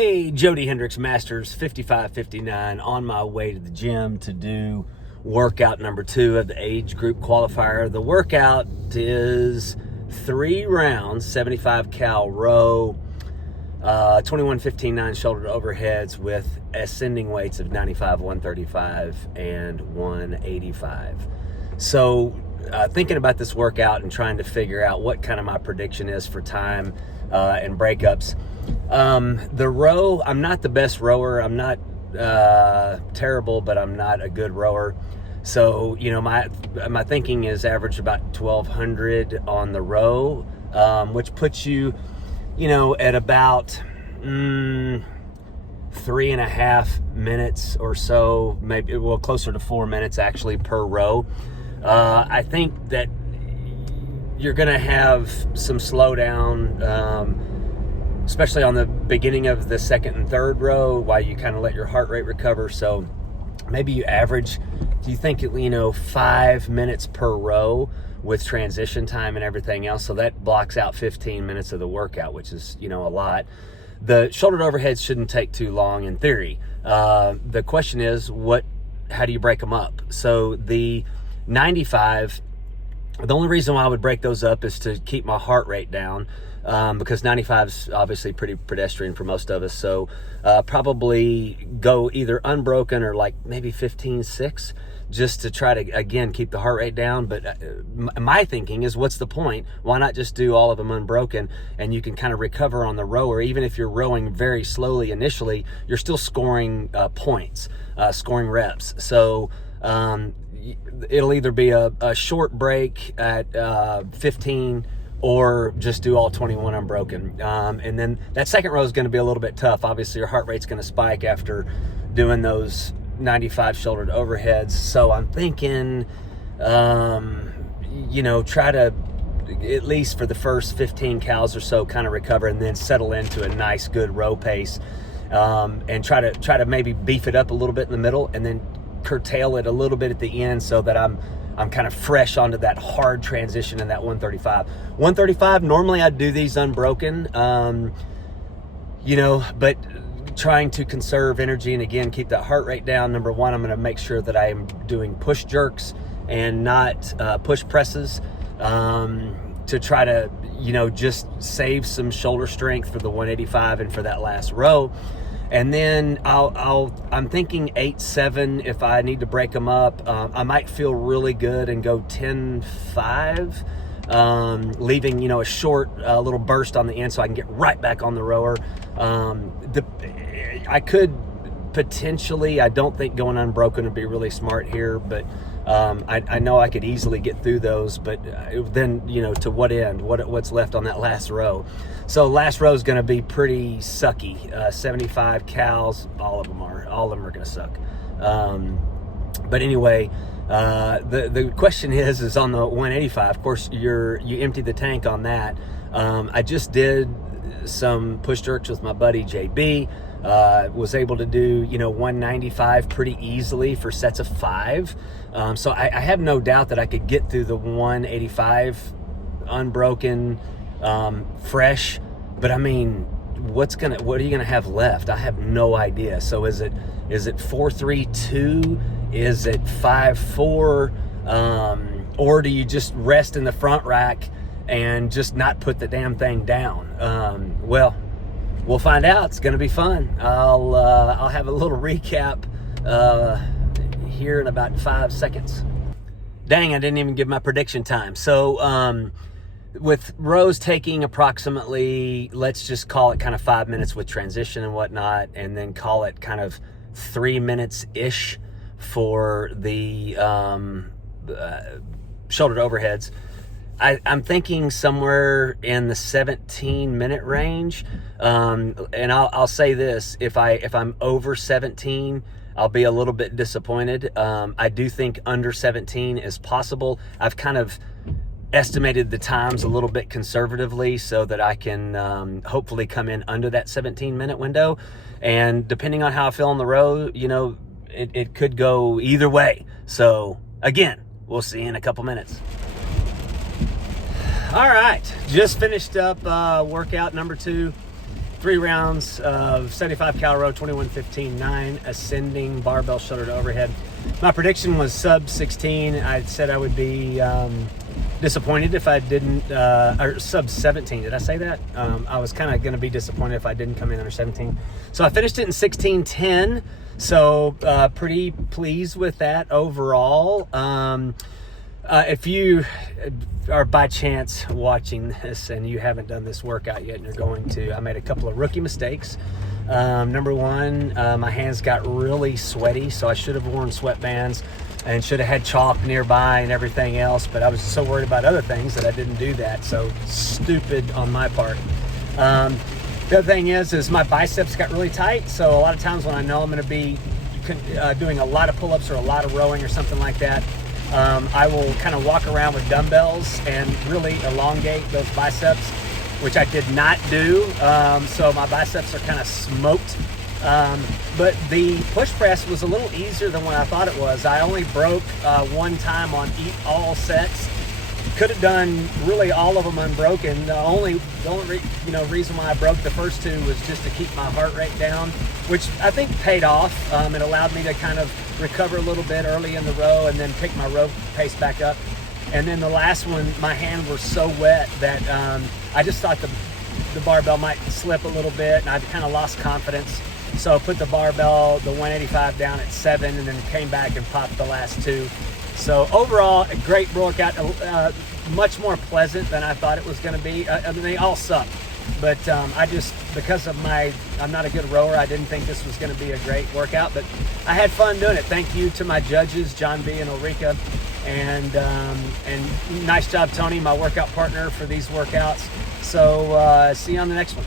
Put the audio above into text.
Hey, Jody Hendrix, Masters 55-59, on my way to the gym to do workout number 2 of the age group qualifier. The workout is 3 rounds, 75 cal row, 21-15-9 shoulder to overheads with ascending weights of 95, 135, and 185. So thinking about this workout and trying to figure out what kind of my prediction is for time and breakups. The row, I'm not the best rower. I'm not terrible, but I'm not a good rower. So, you know, my thinking is average about 1,200 on the row, which puts you, you know, at about 3.5 minutes or so, maybe, well, closer to 4 minutes actually per row. I think that you're going to have some slowdown, especially on the beginning of the second and third row, while you kind of let your heart rate recover. So maybe you average, do you think, 5 minutes per row with transition time and everything else? So that blocks out 15 minutes of the workout, which is, a lot. The shoulder to overheads shouldn't take too long in theory. The question is, how do you break them up? So the 95, the only reason why I would break those up is to keep my heart rate down, because 95 is obviously pretty pedestrian for most of us. So probably go either unbroken or like maybe 15-6, just to try to, again, keep the heart rate down. But my thinking is, what's the point? Why not just do all of them unbroken, and you can kind of recover on the row? Or even if you're rowing very slowly initially, you're still scoring points, scoring reps. So it'll either be a short break at 15, or just do all 21 unbroken. And then that second row is going to be a little bit tough. Obviously, your heart rate's going to spike after doing those 95 shoulder to overheads. So I'm thinking, try to, at least for the first 15 cals or so, kind of recover, and then settle into a nice, good row pace, and try to maybe beef it up a little bit in the middle, and then curtail it a little bit at the end, so that I'm kind of fresh onto that hard transition in that 135. 135, normally I'd do these unbroken, but trying to conserve energy and, again, keep that heart rate down. Number one, I'm going to make sure that I am doing push jerks and not push presses, to try to, just save some shoulder strength for the 185 and for that last row. And then I'm thinking 8-7 if I need to break them up. I might feel really good and go 10-5, leaving, a short little burst on the end so I can get right back on the rower. I could potentially, I don't think going unbroken would be really smart here, but I know I could easily get through those, but then, to what end? What's left on that last row? So last row is going to be pretty sucky. 75 cals, all of them are going to suck. But anyway, the question is on the 185. Of course, you empty the tank on that. I just did some push jerks with my buddy JB. Was able to do 195 pretty easily for sets of 5. So I have no doubt that I could get through the 185 unbroken, fresh. But I mean, what are you gonna have left? I have no idea. So is it 4-3-2? Is it 5-4? Or do you just rest in the front rack and just not put the damn thing down? Well, we'll find out. It's going to be fun. I'll have a little recap here in about 5 seconds. Dang, I didn't even give my prediction time. So with rows taking approximately, let's just call it kind of 5 minutes with transition and whatnot, and then call it kind of 3 minutes-ish for the shoulder to overheads. I'm thinking somewhere in the 17-minute range. And I'll say this, if I'm over 17, I'll be a little bit disappointed. I do think under 17 is possible. I've kind of estimated the times a little bit conservatively so that I can hopefully come in under that 17-minute window. And depending on how I feel on the road, it could go either way. So again, we'll see you in a couple minutes. All right, just finished up workout number 2. 3 rounds of 75 cal row, 21-15-9, ascending barbell shoulder to overhead. My prediction was sub 16. I said I would be disappointed if I didn't, or sub 17. Did I say that? I was kind of going to be disappointed if I didn't come in under 17. So I finished it in 16:10. So pretty pleased with that overall. If you are by chance watching this and you haven't done this workout yet and you're going to, I made a couple of rookie mistakes. Number one, my hands got really sweaty, so I should have worn sweatbands and should have had chalk nearby and everything else, but I was so worried about other things that I didn't do that, so stupid on my part. The other thing is my biceps got really tight, so a lot of times when I know I'm going to be doing a lot of pull-ups or a lot of rowing or something like that, I will kind of walk around with dumbbells and really elongate those biceps, which I did not do. So my biceps are kind of smoked. But the push press was a little easier than what I thought it was. I only broke one time on all sets. Could have done really all of them unbroken. The only reason why I broke the first two was just to keep my heart rate down, which I think paid off. It allowed me to kind of recover a little bit early in the row and then pick my row pace back up. And then the last one, my hand was so wet that I just thought the barbell might slip a little bit, and I kind of lost confidence. So I put the barbell, the 185 down at 7, and then came back and popped the last 2. So overall, a great workout, much more pleasant than I thought it was going to be. I mean, they all suck, but because I'm not a good rower, I didn't think this was going to be a great workout, but I had fun doing it. Thank you to my judges, John B. and Ulrika, and nice job, Tony, my workout partner for these workouts. So see you on the next one.